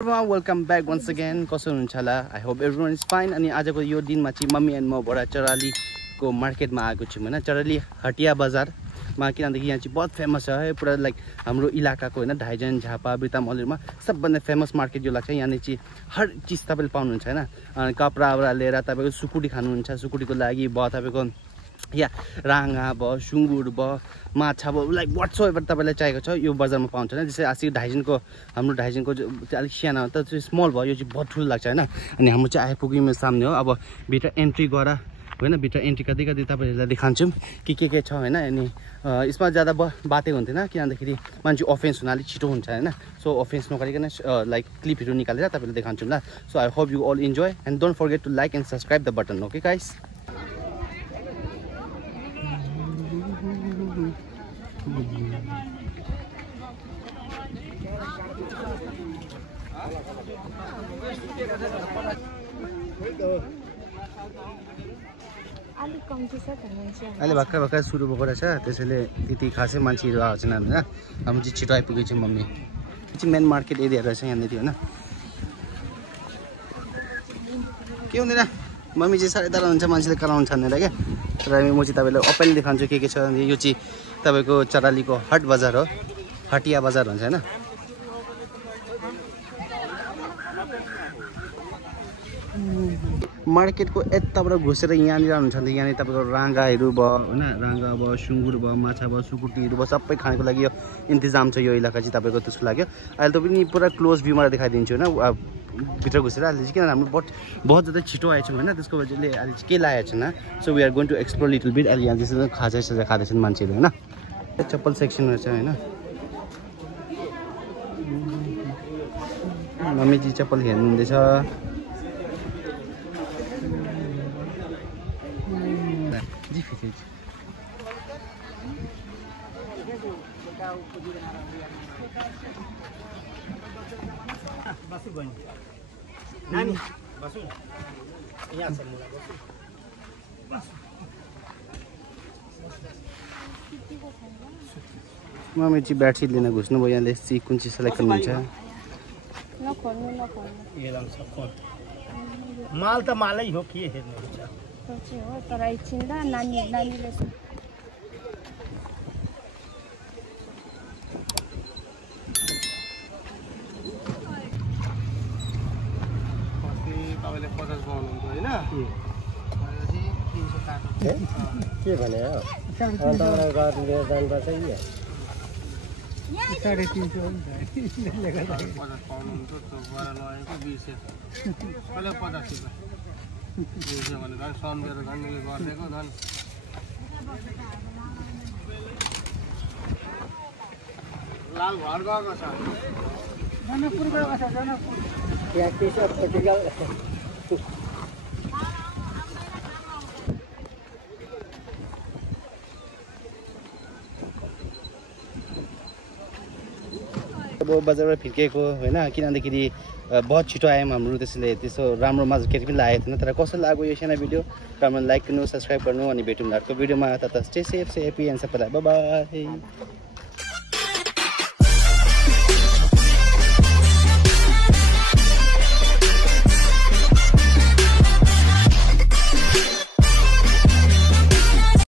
Welcome back once again. कसो हुनुहुन्छ होला? I hope everyone is fine. अनि आजको यो दिनमा चाहिँ मम्मी एन्ड म बडा चरालीको मार्केटमा आएको छु हैन. चराली हटिया बजारमा किनभने यहाँ चाहिँ बहुत फेमस छ है. पुरा लाइक हाम्रो इलाकाको हैन धाइजन झापा बिर्ता मन्दिरमा सबभन्दा फेमस मार्केट यो लाग्छ. यहाँ चाहिँ हर चीज तपाईले पाउनुहुन्छ हैन. कपडाहरु लिएर तपाईको सुकुटी खानुहुन्छ. सुकुटीको लागि भयो तपाईको या रांगा भयो सुँगुर भयो माछा भयो लाइक व्हाटसोएभर तपाईलाई चाहिएको छ यो बजारमा पाउँछ हैन. जस्तै आसी धाइजनको हाम्रो धाइजनको अलिक सानो त स्मल भयो. यो चाहिँ बहुत ठुलो लाग्छ हैन. अनि हाम्रो चाहिँ आइपुग्यौँ सामने हो. अब भित्र एन्ट्री गर हैन. भित्र एन्ट्री कति कति तपाईहरुलाई देखाउँछौँ के छ हैन. अनि यसमा ज्यादा बाते हुन्थेन किनभनेखेरि मान्छे अफेन्स हुन अलिक छिटो हुन्छ हैन. सो अफेन्स नगरिकन लाइक क्लिपहरु निकालेर तपाईले देखाउँछौँ ल. So I hope you all enjoy and don't forget to like and subscribe the button. Okay guys. अहिले भर्खर सुरु भएको रहेछ. त्यसैले त्यति खासै मान्छेहरू आएको छैन हैन. हामी चाहिँ छिटो आइपुगेछौँ. मम्मी चाहिँ मेन मार्केट एरिया रहेछ यहाँनिर हैन. के हुँदैन मम्मी चाहिँ साह्रै डराउनु हुन्छ मान्छेले कराउँछ भनेर क्या. तर म चाहिँ तपाईँलाई ओपनली देखाउँछु के छ. यो चाहिँ तपाईँको चरालीको हट बजार हो. हटिया बजार भन्छ हैन. मार्केटको यताबाट घुसेर यहाँनिर आउनुहुन्छ भने यहाँनिर तपाईँको राँगाहरू भयो होइन. राँगा भयो सुँगुर भयो माछा भयो सुकुटीहरू भयो सबै खानको लागि यो इन्तजाम छ. यो इलाका चाहिँ तपाईँको त्यसको लागि अहिले त पनि पुरा क्लोज भ्यूमा देखाइदिन्छु होइन. भित्र घुसेर अहिले चाहिँ किनभने हाम्रो बहुत ज्यादा छिटो आएछौँ होइन. त्यसको वजहले अहिले चाहिँ के लागेको छैन. So we are going to explore little bit. अहिले यहाँ त्यसरी खाजा खाँदैछन् मान्छेहरू होइन. चप्पल सेक्सनहरू छ होइन. मम्मीजी चप्पल हेर्नु हुँदैछ. नानी बसु यहाँ छ मुला बसु मम्मी चाहिँ बेडसिट लिन घुस्नुभयो. यहाँले चाहिँ कुन चाहिँ सेलेक्ट गर्नुहुन्छ. माल त मालै हो के हेर्नुहुन्छ. तर एकछिन नानीले के भने हो अन्त गरेर जानुपर्छ नि. 350 हो नि त. लाल घर गएको छ जनकपुर गएको छ. जनकपुर त्यहाँ के छ पोर्टुगल. अब बजारमा फिर्केको होइन किनभनेखेरि बहुत छिटो आयौँ हाम्रो. त्यसैले त्यसो राम्रो मार्केट पनि लागेको थिएन. तर कस्तो लाग्यो यो सानो भिडियो राम्रो लाइक गर्नु सब्सक्राइब गर्नु. अनि भेटौँ अर्को भिडियोमा. तब stay safe stay happy and सबैलाई बाई बाई.